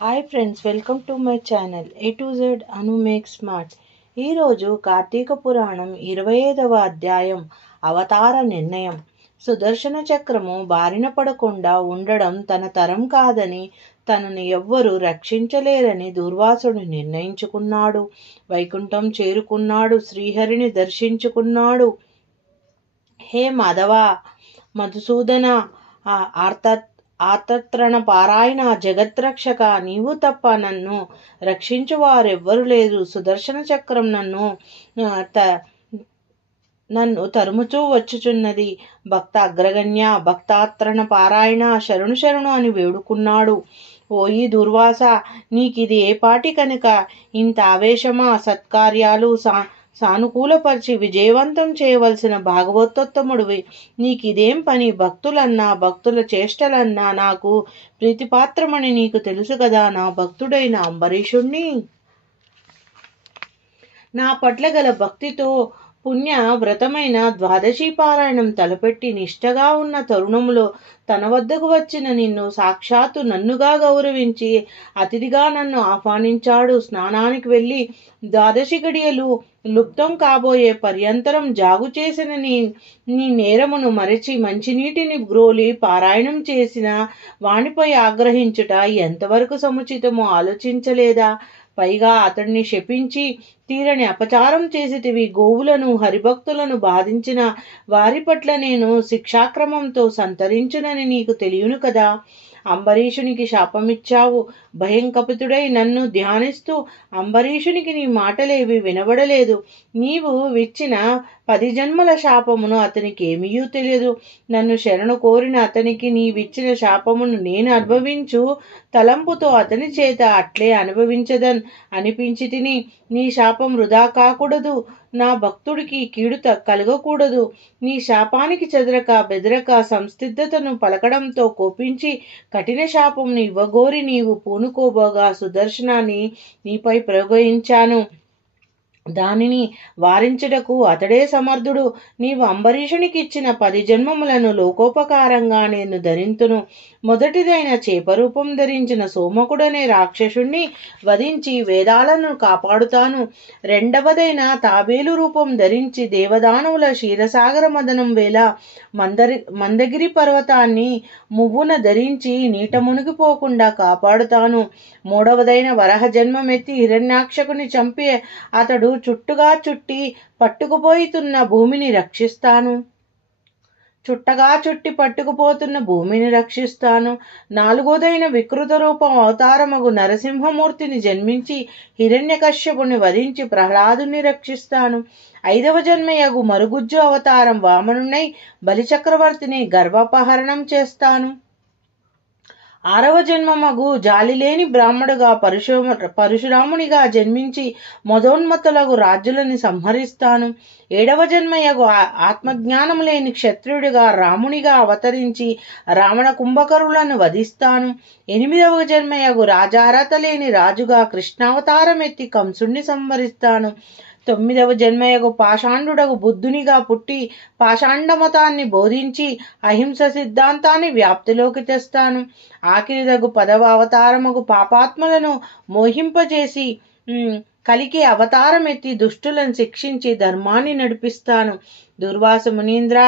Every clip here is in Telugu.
Hi friends, welcome to my channel A to Z Anu make smart. ఈరోజు కార్తీక పురాణం 25వ అధ్యాయం అవతార నిర్ణయం. సుదర్శన చక్రము బారిన పడకుండా ఉండడం తన తరం కాదని, తనను ఎవ్వరూ రక్షించలేరని దుర్వాసుడు నిర్ణయించుకున్నాడు. వైకుంఠం చేరుకున్నాడు. శ్రీహరిని దర్శించుకున్నాడు. హే మాధవ, మధుసూదన, ఆర్తత్రణ పారాయణ, జగద్రక్షక, నీవు తప్ప నన్ను రక్షించువారెవ్వరు లేరు. సుదర్శన చక్రం నన్ను తరుముచూ వచ్చుచున్నది. భక్త అగ్రగణ్య, భక్తాత్రణ పారాయణ, శరణు శరణు అని వేడుకున్నాడు. ఓయి దుర్వాస, నీకిది ఏ పాటి కనుక ఇంత ఆవేశమా? సత్కార్యాలు సానుకూలపరిచి విజయవంతం చేయవలసిన భాగవతోత్తముడివి, నీకిదేం పని? భక్తులన్నా భక్తుల చేష్టలన్నా నాకు ప్రీతిపాత్రమని నీకు తెలుసు కదా. నా భక్తుడైన అంబరీషుణ్ణి నా పట్ల గల భక్తితో పుణ్య వ్రతమైన ద్వాదశి పారాయణం తలపెట్టి నిష్టగా ఉన్న తరుణములో తన వద్దకు వచ్చిన నిన్ను సాక్షాత్తు నన్నుగా గౌరవించి అతిథిగా నన్ను ఆహ్వానించాడు. స్నానానికి వెళ్ళి ద్వాదశి గడియలు లుప్తం కాబోయే పర్యంతరం జాగు చేసిన నీ నేరమును మరచి మంచినీటిని గ్రోలి పారాయణం చేసిన వానిపై ఆగ్రహించుట ఎంతవరకు సముచితమో ఆలోచించలేదా? పైగా అతడిని శపించి తీరని అపచారం చేసిటివి. గోవులను హరిభక్తులను బాధించిన వారి పట్ల నేను శిక్షాక్రమంతో సంతరించునని నీకు తెలియను కదా. అంబరీషునికి శాపమిచ్చావు. భయంకపితుడై నన్ను ధ్యానిస్తూ అంబరీషునికి నీ మాటలేవి వినబడలేదు. నీవు విచ్చిన 10 జన్మల శాపమును అతనికి ఏమీయూ తెలియదు. నన్ను శరణు కోరిన అతనికి నీవిచ్చిన శాపమును నేను అనుభవించు తలంపుతో అతని చేత అట్లే అనుభవించదన్ అనిపించి తిని. నీ శాపం వృధా కాకూడదు, నా భక్తుడికి కీడు కలగకూడదు. నీ శాపానికి చెదరక బెదరక సంసిద్ధతను పలకడంతో కోపించి కఠిన శాపంను ఇవ్వగోరి నీవు పూనుకోబోగా సుదర్శనాన్ని నీపై ప్రయోగించాను. దానిని వారించుటకు అతడే సమర్థుడు. నీవు అంబరీషునికి ఇచ్చిన 10 జన్మములను లోకోపకారంగా నేను ధరింతును. మొదటిదైన చేపరూపం ధరించిన సోమకుడనే రాక్షసుణ్ణి వధించి వేదాలను కాపాడుతాను. రెండవదైన తాబేలు రూపం ధరించి దేవదానవుల క్షీరసాగర మదనం వేళ మందగిరి పర్వతాన్ని మువ్వున ధరించి నీట మునిగిపోకుండా కాపాడుతాను. మూడవదైన వరహ జన్మమెత్తి హిరణ్యాక్షకుని చంపి అతడు చుట్టగా చుట్టి పట్టుకుపోతున్న భూమిని రక్షిస్తాను. నాలుగోదైన వికృత రూపం అవతారమగు నరసింహమూర్తిని జన్మించి హిరణ్యకశ్యపుని వధించి ప్రహ్లాదుని రక్షిస్తాను. 5వ జన్మయగు మరుగుజ్జు అవతారం వామనునై బలిచక్రవర్తిని గర్భాపహరణం చేస్తాను. 6వ జన్మమగు జాలిలేని బ్రాహ్మడుగా పరశురామునిగా జన్మించి మదోన్మత్తులగు రాజులని సంహరిస్తాను. 7వ జన్మయగు ఆత్మజ్ఞానం లేని క్షత్రియుడిగా రామునిగా అవతరించి రావణ కుంభకరులను వధిస్తాను. 8వ జన్మయగు రాజారత లేని రాజుగా కృష్ణావతారం ఎత్తి కంసుణ్ణి సంహరిస్తాను. 9వ జన్మయగు పాషాండుడగు బుద్ధునిగా పుట్టి పాషాండ మతాన్ని బోధించి అహింస సిద్ధాంతాన్ని వ్యాప్తిలోకి తెస్తాను. ఆఖరిదగు 10వ అవతారముగు పాపాత్మలను మోహింపజేసి కలికి అవతారం ఎత్తి దుష్టులను శిక్షించి ధర్మాన్ని నడిపిస్తాను. దుర్వాస మునీంద్ర,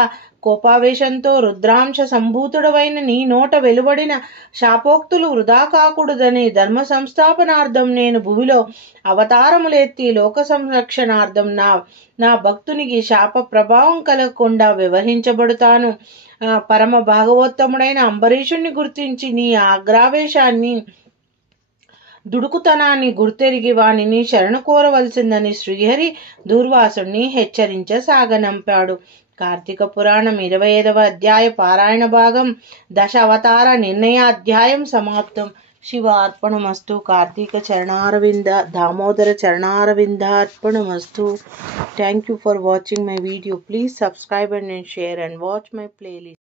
కోపావేశంతో రుద్రాంశ సంభూతుడవైన నీ నోట వెలువడిన శాపోక్తులు వృధా కాకూడదని ధర్మ సంస్థాపనార్థం నేను భూమిలో అవతారములెత్తి లోక సంరక్షణార్థం నా భక్తునికి శాప ప్రభావం కలగకుండా వ్యవహరించబడతాను. పరమ భాగవతముడైన అంబరీషుణ్ణి గుర్తించి నీ ఆగ్రావేశాన్ని దుడుకుతనాన్ని గుర్తెరిగి వానిని శరణు కోరవలసిందని శ్రీహరి దూర్వాసుని హెచ్చరించసాగనంపాడు. కార్తీక పురాణం 25వ అధ్యాయ పారాయణ భాగం 10 అవతార నిర్ణయాధ్యాయం సమాప్తం. Shiva అర్పణమస్తు. Karthika Charanaravinda, Damodara Charanaravinda అర్పణమస్తు. Thank you for watching my video. Please subscribe and share and watch my playlist.